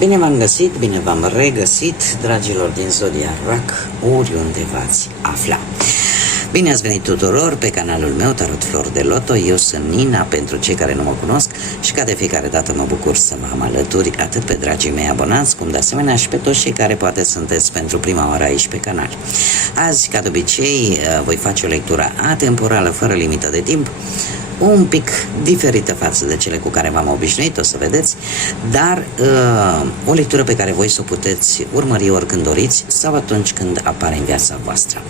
Bine v-am găsit, bine v-am regăsit, dragilor din Zodia Rac, oriunde v-ați afla. Bine ați venit tuturor pe canalul meu Tarot Flor de Loto. Eu sunt Nina, pentru cei care nu mă cunosc, și ca de fiecare dată mă bucur să vă am alături atât pe dragii mei abonați, cum de asemenea și pe toți cei care poate sunteți pentru prima oară aici pe canal. Azi, ca de obicei, voi face o lectură atemporală, fără limită de timp, un pic diferită față de cele cu care v-am obișnuit, o să vedeți, dar o lectură pe care voi să o puteți urmări oricând doriți sau atunci când apare în viața voastră.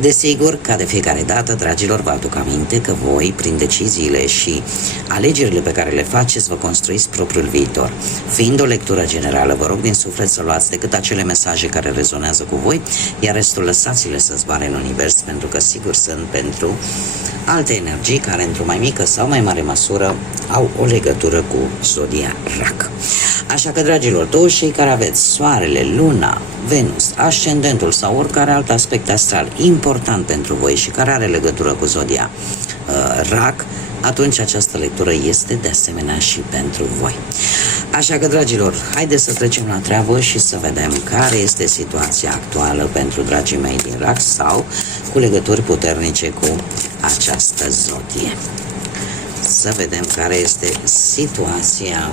Desigur, ca de fiecare dată, dragilor, vă aduc aminte că voi, prin deciziile și alegerile pe care le faceți, vă construiți propriul viitor. Fiind o lectură generală, vă rog din suflet să luați decât acele mesaje care rezonează cu voi, iar restul lăsați-le să zboare în univers, pentru că sigur sunt pentru alte energii care, într-o mai mică sau mai mare măsură, au o legătură cu Zodia Rac. Așa că, dragilor, toți cei care aveți Soarele, Luna, Venus, Ascendentul sau oricare alt aspect astral important pentru voi și care are legătură cu Zodia Rac, atunci această lectură este de asemenea și pentru voi. Așa că, dragilor, haideți să trecem la treabă și să vedem care este situația actuală pentru dragii mei din Rac sau cu legături puternice cu această zodie. Să vedem care este situația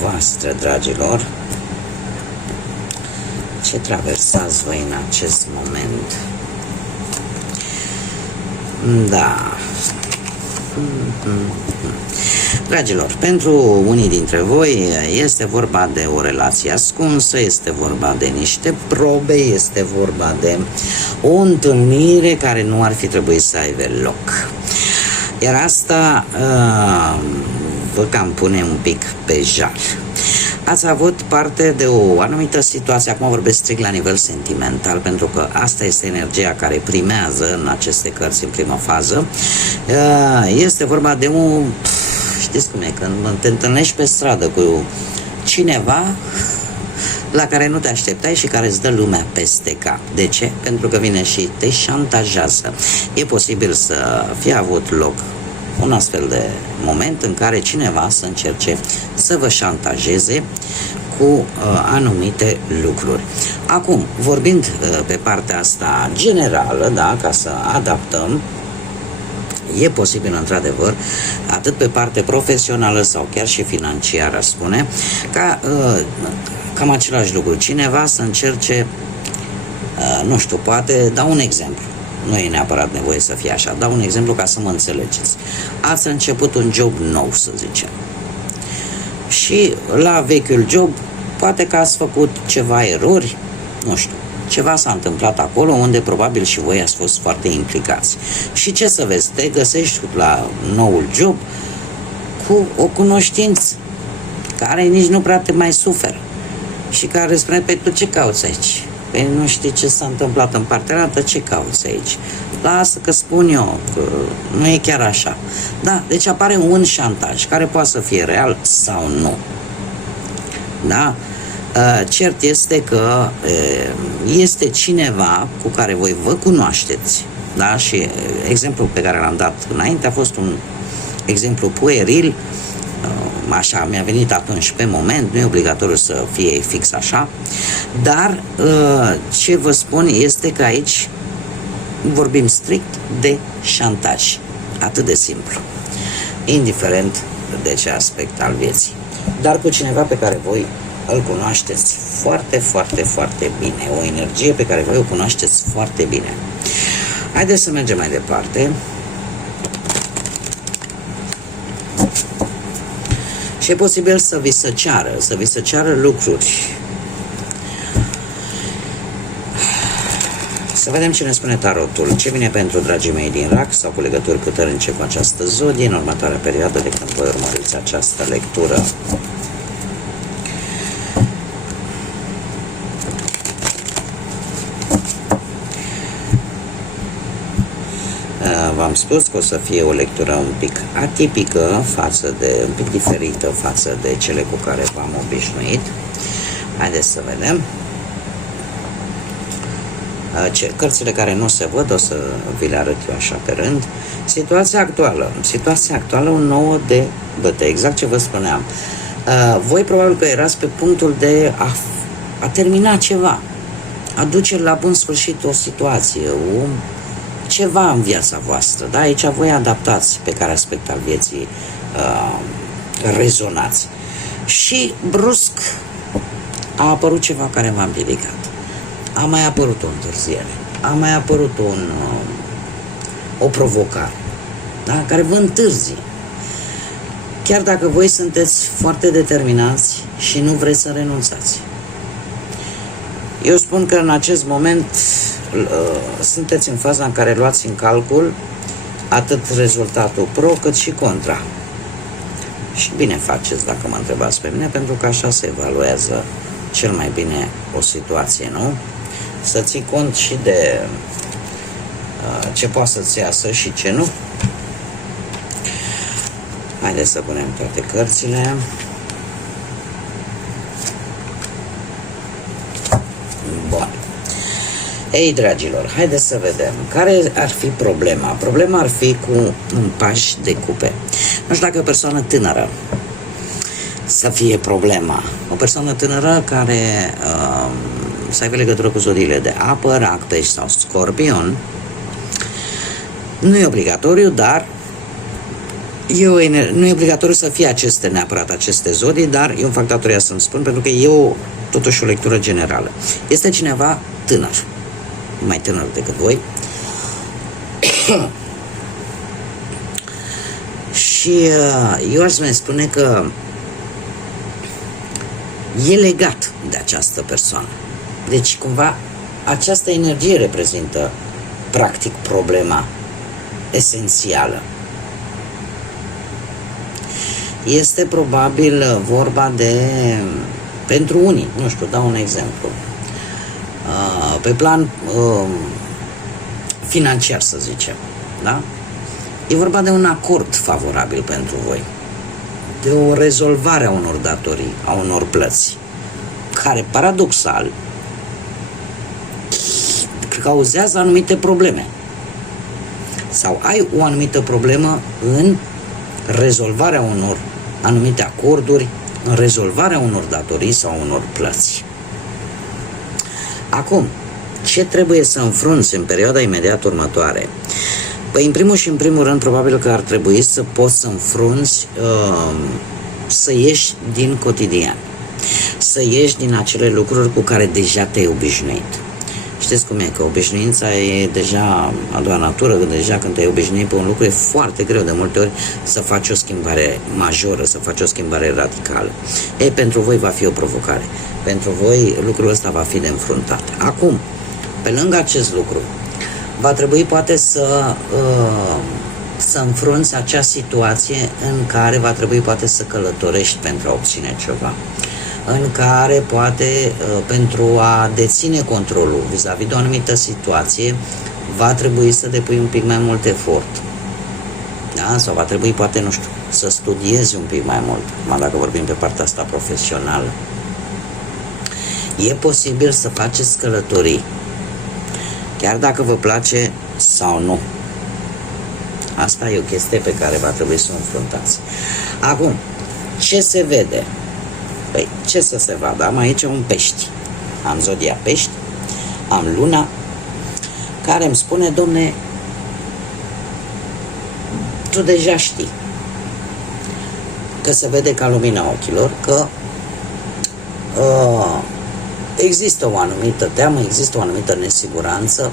voastră, dragilor. Ce traversați voi în acest moment? Da. Dragilor, pentru unii dintre voi este vorba de o relație ascunsă, este vorba de niște probe, este vorba de o întâlnire care nu ar fi trebuit să aibă loc. Iar asta vă cam pune un pic pe jar. Ați avut parte de o anumită situație, acum vorbesc strict la nivel sentimental, pentru că asta este energia care primează în aceste cărți în prima fază. Este vorba de un... Știți cum e, când te întâlnești pe stradă cu cineva la care nu te așteptai și care îți dă lumea peste cap. De ce? Pentru că vine și te șantajează. E posibil să fie avut loc un astfel de moment în care cineva să încerce să vă șantajeze cu anumite lucruri. Acum, vorbind pe partea asta generală, da, ca să adaptăm, e posibil, într-adevăr, atât pe parte profesională sau chiar și financiară, spune, ca cam același lucru. Cineva să încerce, nu știu, poate, dau un exemplu. Nu e neapărat nevoie să fie așa. Dau un exemplu ca să mă înțelegeți. Ați început un job nou, să zicem. Și la vechiul job, poate că ați făcut ceva erori, nu știu. Ceva s-a întâmplat acolo unde probabil și voi ați fost foarte implicați. Și ce să vezi, te găsești la noul job cu o cunoștință care nici nu prea te mai suferă și care spune, pe tu ce cauți aici? Păi nu știi ce s-a întâmplat în partea altă, ce cauți aici? Lasă că spun eu, că nu e chiar așa. Da, deci apare un șantaj care poate să fie real sau nu. Da? Cert este că este cineva cu care voi vă cunoașteți, da? Și exemplul pe care l-am dat înainte a fost un exemplu pueril, așa mi-a venit atunci pe moment, nu e obligatoriu să fie fix așa, dar ce vă spun este că aici vorbim strict de șantaj, atât de simplu, indiferent de ce aspect al vieții, dar cu cineva pe care voi îl cunoașteți foarte, foarte, foarte bine, o energie pe care voi o cunoașteți foarte bine. Haideți să mergem mai departe. Și e posibil să vi se ceară lucruri. Să vedem ce ne spune tarotul. Ce vine pentru dragii mei din Rac sau cu legături puternice cu această zodie în următoarea perioadă de când voi urmăriți această lectură. V-am spus că o să fie o lectură un pic atipică, un pic diferită față de cele cu care v-am obișnuit. Haideți să vedem. Cărțile care nu se văd o să vi le arăt eu așa pe rând. Situația actuală, o nouă de bătăi, exact ce vă spuneam. Voi probabil că erați pe punctul de a termina ceva, a duce la bun sfârșit o situație, ceva în viața voastră, da? Aici voi adaptați pe care aspect al vieții rezonați. Și brusc a apărut ceva care v-a împiedicat. A mai apărut o întârziere, a mai apărut o provocare, da? Care vă întârzie. Chiar dacă voi sunteți foarte determinați și nu vreți să renunțați. Eu spun că în acest moment sunteți în faza în care luați în calcul atât rezultatul pro cât și contra. Și bine faceți dacă mă întrebați pe mine, pentru că așa se evaluează cel mai bine o situație, nu? Să ții cont și de ce poate să-ți iasă și ce nu. Haideți să punem toate cărțile. Bun. Ei, dragilor, haideți să vedem. Care ar fi problema? Problema ar fi cu un paș de cupe. Nu știu dacă o persoană tânără să fie problema. O persoană tânără care să aibă legătură cu zodiile de apă, rac, pești sau scorpion. Nu e obligatoriu, dar nu e obligatoriu să fie neapărat aceste zodii, dar eu îmi fac datoria să-mi spun, pentru că e totuși o lectură generală. Este cineva tânăr, mai tânăr decât voi, și eu aș mai spune că e legat de această persoană. Deci, cumva, această energie reprezintă, practic, problema esențială. Este probabil vorba de, pentru unii, nu știu, dau un exemplu, pe plan financiar, să zicem, da? E vorba de un acord favorabil pentru voi, de o rezolvare a unor datorii, a unor plăți, care, paradoxal, cauzează anumite probleme. Sau ai o anumită problemă în rezolvarea unor anumite acorduri, în rezolvarea unor datorii sau unor plăți. Acum, ce trebuie să înfrunți în perioada imediat următoare? Păi, în primul și în primul rând, probabil că ar trebui să poți să înfrunți, să ieși din cotidian, să ieși din acele lucruri cu care deja te-ai obișnuit. Știți cum e, că obișnuința e deja a doua natură, că deja când te-ai obișnuit pe un lucru e foarte greu de multe ori să faci o schimbare majoră, să faci o schimbare radicală. Pentru voi va fi o provocare. Pentru voi lucrul ăsta va fi de înfruntat. Acum, pe lângă acest lucru, va trebui poate să înfrunți acea situație în care va trebui poate să călătorești pentru a obține ceva, în care poate pentru a deține controlul vis-a-vis de o anumită situație va trebui să depui un pic mai mult efort, da? Sau va trebui poate, nu știu, să studiezi un pic mai mult, mai dacă vorbim pe partea asta profesională. E posibil să faceți călătorii, chiar dacă vă place sau nu. Asta e o chestie pe care va trebui să o înfruntați. Acum, ce se vede? Păi, ce să se vadă? Am aici un pești. Am zodia pești, am luna, care îmi spune, domne, tu deja știi, că se vede ca lumina ochilor, că există o anumită teamă, există o anumită nesiguranță,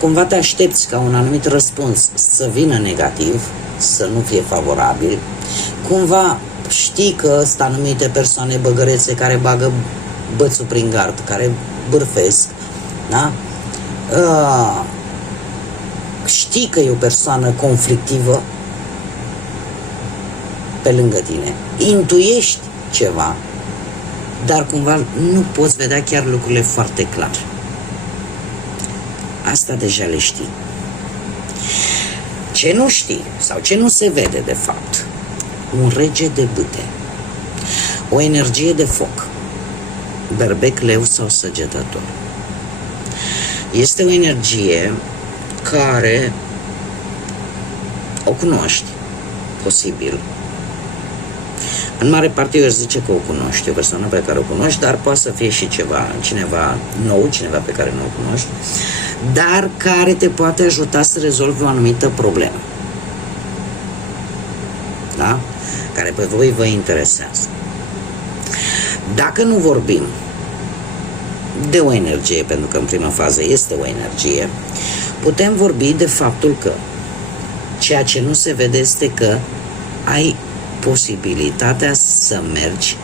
cumva te aștepți ca un anumit răspuns să vină negativ, să nu fie favorabil, cumva știi că sunt anumite persoane băgărețe care bagă bățul prin gard, care bârfesc, da? Știi că e o persoană conflictivă pe lângă tine, intuiești ceva, dar cumva nu poți vedea chiar lucrurile foarte clar. Asta deja le știi. Ce nu știi sau ce nu se vede de fapt? Un rege de bâte, o energie de foc, berbec, leu sau săgetător. Este o energie care o cunoști, posibil, În mare parte eu aș zice că o cunoști, o persoană pe care o cunoști, dar poate să fie și cineva nou, cineva pe care nu o cunoști, dar care te poate ajuta să rezolvi o anumită problemă. Da? Care pe voi vă interesează. Dacă nu vorbim de o energie, pentru că în prima fază este o energie, putem vorbi de faptul că ceea ce nu se vede este că ai posibilitatea să mergi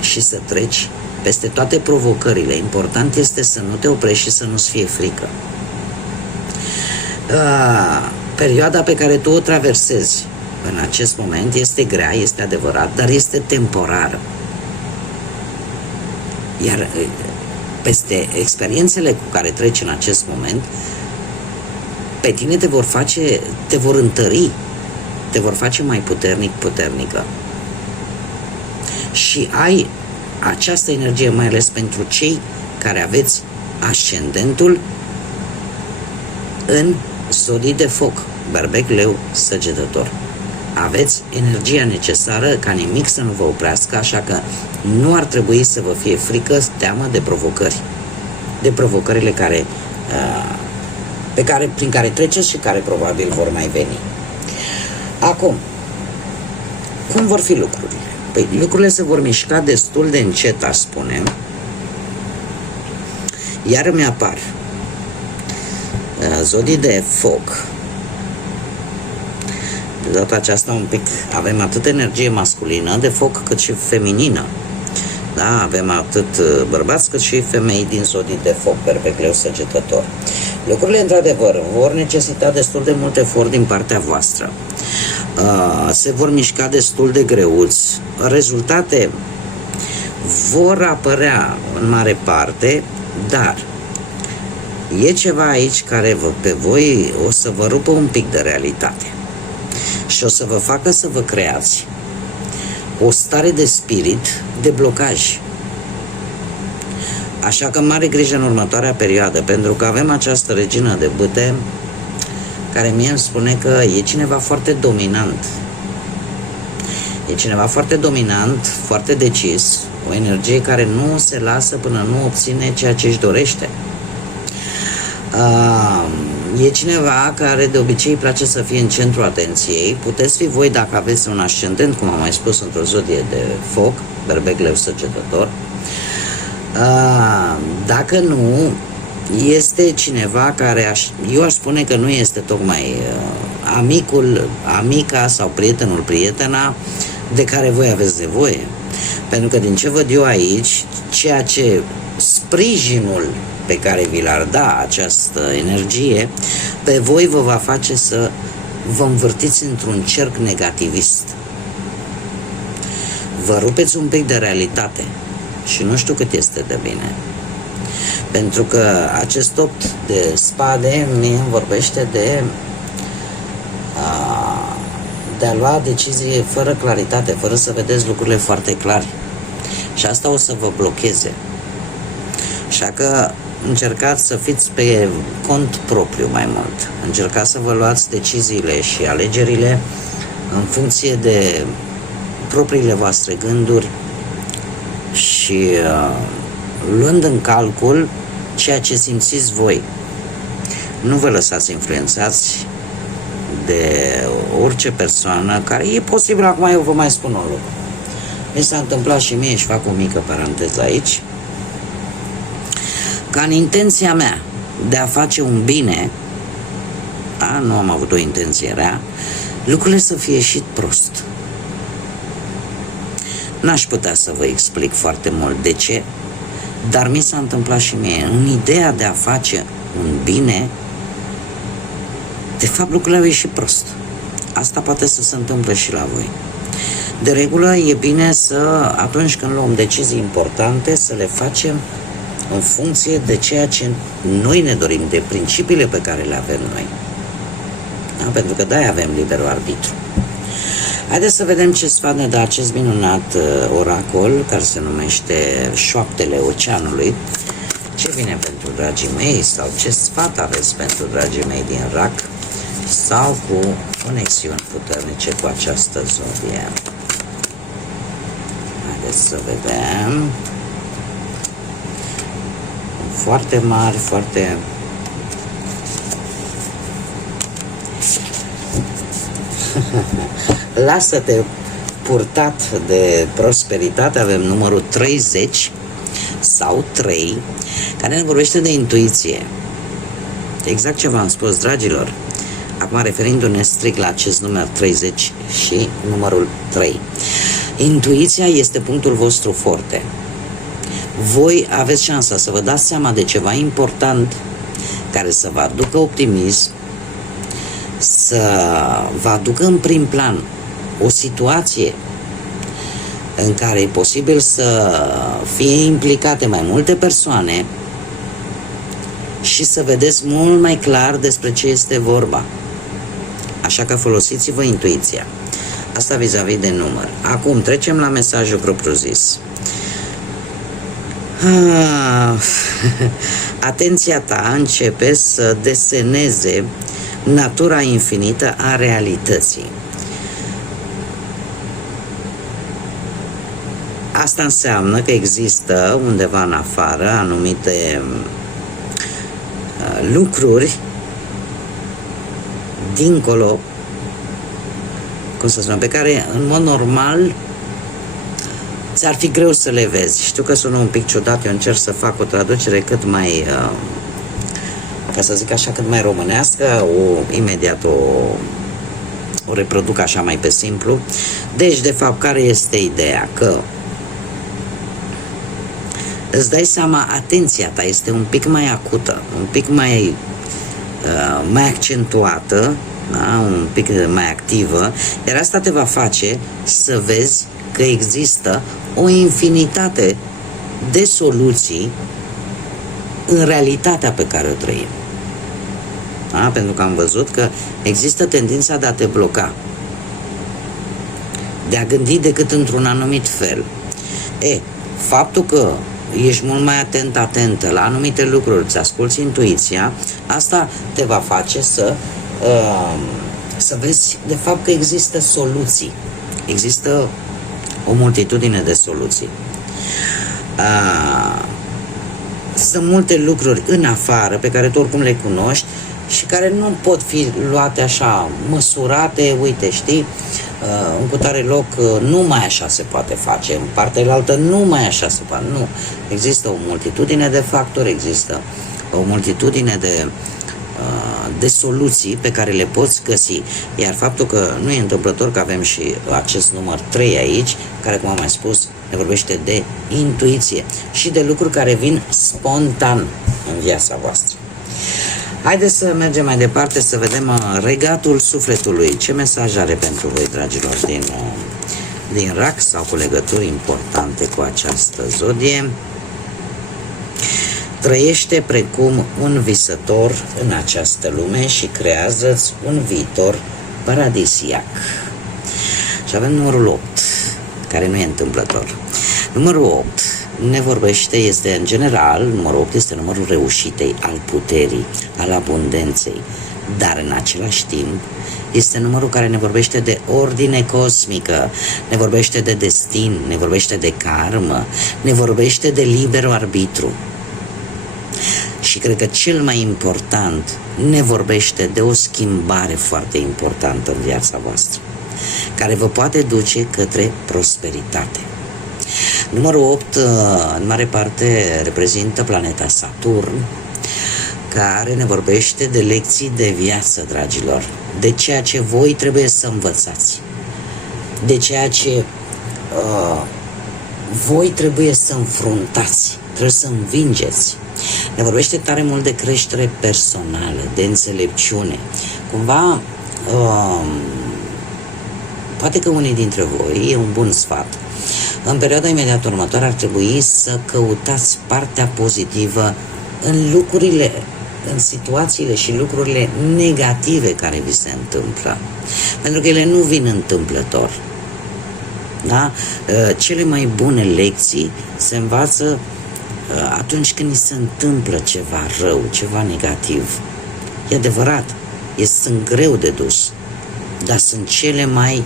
și să treci peste toate provocările. Important este să nu te oprești și să nu-ți fie frică. Perioada pe care tu o traversezi în acest moment este grea, este adevărat, dar este temporară. Iar peste experiențele cu care treci în acest moment, pe tine te vor întări, te vor face mai puternică. Și ai această energie, mai ales pentru cei care aveți ascendentul în zodii de foc, Berbec, Leu, Săgetător. Aveți energia necesară ca nimic să nu vă oprească, așa că nu ar trebui să vă fie frică, teamă de provocări. De provocările prin care treceți și care probabil vor mai veni. Acum, cum vor fi lucrurile? Păi, lucrurile se vor mișca destul de încet, aș spune, iar îmi apar zodii de foc. De data aceasta un pic avem atât energie masculină de foc cât și feminină. Da? Avem atât bărbați cât și femei din zodii de foc, Berbec, Leu, Săgetător. Lucrurile, într-adevăr, vor necesita destul de mult efort din partea voastră. Se vor mișca destul de greuți. Rezultate vor apărea în mare parte, dar e ceva aici care pe voi o să vă rupă un pic de realitate și o să vă facă să vă creați o stare de spirit de blocaj. Așa că mare grijă în următoarea perioadă, pentru că avem această regină de bâte care mie îmi spune că e cineva foarte dominant. E cineva foarte dominant, foarte decis, o energie care nu se lasă până nu obține ceea ce își dorește. E cineva care de obicei îi place să fie în centrul atenției. Puteți fi voi dacă aveți un ascendent, cum am mai spus, într-o zodie de foc, Berbec, Leu, Săgetător. Dacă nu, este cineva care eu aș spune că nu este tocmai amica sau prietenul, prietena de care voi aveți nevoie. Pentru că din ce văd eu aici, ceea ce sprijinul pe care vi l-ar da această energie, pe voi vă va face să vă învârtiți într-un cerc negativist. Vă rupeți un pic de realitate și nu știu cât este de bine. Pentru că acest 8 de spade mi vorbește de a lua decizii fără claritate, fără să vedeți lucrurile foarte clare. Și asta o să vă blocheze. Așa că încercați să fiți pe cont propriu mai mult. Încercați să vă luați deciziile și alegerile în funcție de propriile voastre gânduri și luând în calcul ceea ce simțiți voi. Nu vă lăsați influențați de orice persoană care e posibil. Acum eu vă mai spun un lucru. Mi s-a întâmplat și mie, și fac o mică paranteză aici, ca în intenția mea de a face un bine, da, nu am avut o intenție rea, lucrurile să fie ieșit prost. N-aș putea să vă explic foarte mult de ce, dar mi s-a întâmplat și mie. În ideea de a face un bine, de fapt lucrurile au ieșit prost. Asta poate să se întâmple și la voi. De regulă e bine să, atunci când luăm decizii importante, să le facem în funcție de ceea ce noi ne dorim, de principiile pe care le avem noi. Da? Pentru că de-aia avem liberul arbitru. Haideți să vedem ce sfat ne dă acest minunat oracol, care se numește Șoaptele Oceanului. Ce vine pentru dragii mei, sau ce sfat aveți pentru dragii mei din RAC, sau cu conexiuni puternice cu această zodie. Haideți să vedem. Foarte mari, foarte... Lasă-te purtat de prosperitate. Avem numărul 30 sau 3, care ne vorbește de intuiție. Exact ce v-am spus, dragilor. Acum, referindu-ne strict la acest număr 30 și numărul 3. Intuiția este punctul vostru forte. Voi aveți șansa să vă dați seama de ceva important care să vă aducă optimism, să vă aducă în prim plan o situație în care e posibil să fie implicate mai multe persoane și să vedeți mult mai clar despre ce este vorba. Așa că folosiți-vă intuiția. Asta vis-a-vis de număr. Acum trecem la mesajul propriu-zis. Atenția ta începe să deseneze natura infinită a realității. Asta înseamnă că există undeva în afară anumite lucruri dincolo, cum să spun, pe care în mod normal ți-ar fi greu să le vezi. Știu că sună un pic ciudat, eu încerc să fac o traducere cât mai, ca să zic așa, cât mai românească, imediat o reproduc așa mai pe simplu. Deci, de fapt, care este ideea? Că îți dai seama, atenția ta este un pic mai acută, un pic mai accentuată, da? Un pic mai activă, iar asta te va face să vezi că există o infinitate de soluții în realitatea pe care o trăim. Da? Pentru că am văzut că există tendința de a te bloca, de a gândi decât într-un anumit fel. Faptul că ești mult mai atentă la anumite lucruri, îți asculți intuiția, asta te va face să vezi de fapt că există soluții. Există o multitudine de soluții. Sunt multe lucruri în afară pe care tu oricum le cunoști și care nu pot fi luate așa, măsurate, uite, știi, în cutare loc numai așa se poate face, în partea altă numai așa se poate. Nu. Există o multitudine de factori, există o multitudine de soluții pe care le poți găsi. Iar faptul că nu e întâmplător că avem și acest număr 3 aici, care, cum am mai spus, ne vorbește de intuiție și de lucruri care vin spontan în viața voastră. Haideți să mergem mai departe, să vedem regatul sufletului. Ce mesaj are pentru voi, dragilor, din RAC sau cu legături importante cu această zodie? Trăiește precum un visător în această lume și creează-ți un viitor paradisiac. Și avem numărul 8, care nu e întâmplător. Numărul 8 ne vorbește, este în general, numărul 8 este numărul reușitei, al puterii, al abundenței, dar în același timp este numărul care ne vorbește de ordine cosmică, ne vorbește de destin, ne vorbește de karmă, ne vorbește de liber arbitru. Și cred că cel mai important, ne vorbește de o schimbare foarte importantă în viața voastră, care vă poate duce către prosperitate. Numărul 8, în mare parte, reprezintă planeta Saturn, care ne vorbește de lecții de viață, dragilor, de ceea ce voi trebuie să învățați, de ceea ce voi trebuie să înfruntați, trebuie să învingeți. Ne vorbește tare mult de creștere personală, de înțelepciune. Cumva, poate că unii dintre voi, e un bun sfat, în perioada imediat următoare ar trebui să căutați partea pozitivă în lucrurile, în situațiile și lucrurile negative care vi se întâmplă. Pentru că ele nu vin întâmplător. Da? Cele mai bune lecții se învață atunci când ni se întâmplă ceva rău, ceva negativ. E adevărat, sunt greu de dus, dar sunt cele mai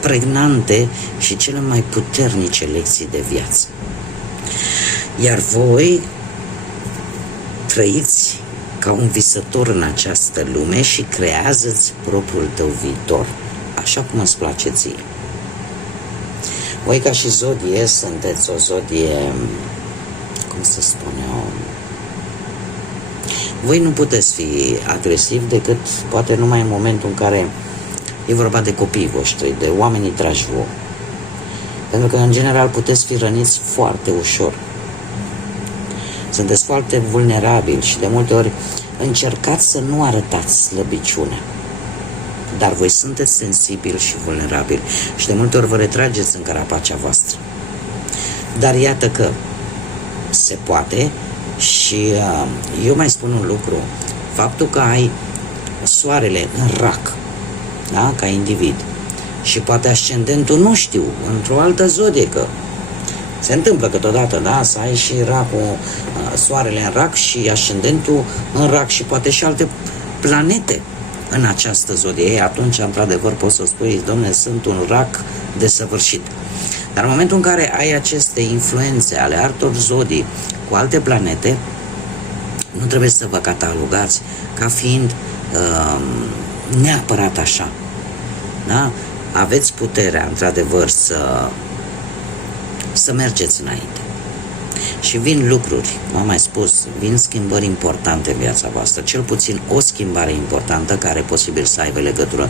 pregnante și cele mai puternice lecții de viață. Iar voi trăiți ca un visător în această lume și creează-ți propriul tău viitor, așa cum îți place ție. Voi ca și zodie sunteți o zodie, cum să spun eu, voi nu puteți fi agresiv decât poate numai în momentul în care e vorba de copiii voștri, de oamenii dragi vouă. Pentru că în general puteți fi răniți foarte ușor. Sunteți foarte vulnerabili și de multe ori încercați să nu arătați slăbiciune. Dar voi sunteți sensibili și vulnerabili și de multe ori vă retrageți în carapacea voastră. Dar iată că se poate și eu mai spun un lucru. Faptul că ai soarele în rac, da? Ca individ, și poate ascendentul, nu știu, într-o altă zodie, că se întâmplă câteodată, da, să ai și racul, soarele în rac și ascendentul în rac și poate și alte planete în această zodie. Ei, atunci, într-adevăr, poți să spui, dom'le, sunt un rac desăvârșit. Dar în momentul în care ai aceste influențe ale altor zodii cu alte planete, nu trebuie să vă catalogați ca fiind neapărat așa. Da? Aveți puterea, într-adevăr, să mergeți înainte. Și vin lucruri, m-am mai spus, vin schimbări importante în viața voastră, cel puțin o schimbare importantă care posibil să aibă legătură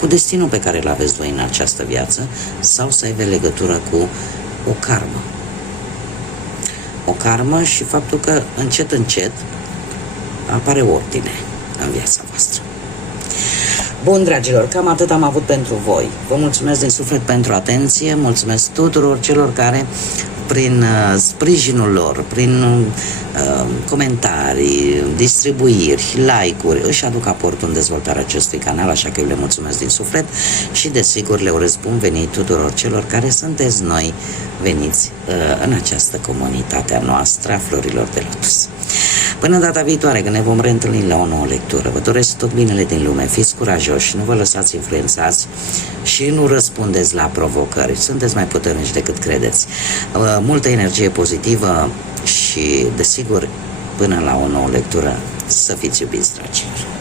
cu destinul pe care îl aveți voi în această viață sau să aibă legătură cu o karmă. O karmă și faptul că încet, încet apare ordine în viața voastră. Bun, dragilor, cam atât am avut pentru voi. Vă mulțumesc din suflet pentru atenție, mulțumesc tuturor celor care prin sprijinul lor, prin comentarii, distribuiri, like-uri, își aduc aportul în dezvoltarea acestui canal, așa că eu le mulțumesc din suflet și desigur le urez bun venit tuturor celor care sunteți noi veniți în această comunitate a noastră a florilor de lotus. Până data viitoare, când ne vom reîntâlni la o nouă lectură, vă doresc tot binele din lume, fiți curajoși, nu vă lăsați influențați și nu răspundeți la provocări, sunteți mai puternici decât credeți. Multă energie pozitivă și, desigur, până la o nouă lectură, să fiți iubiți, dragilor!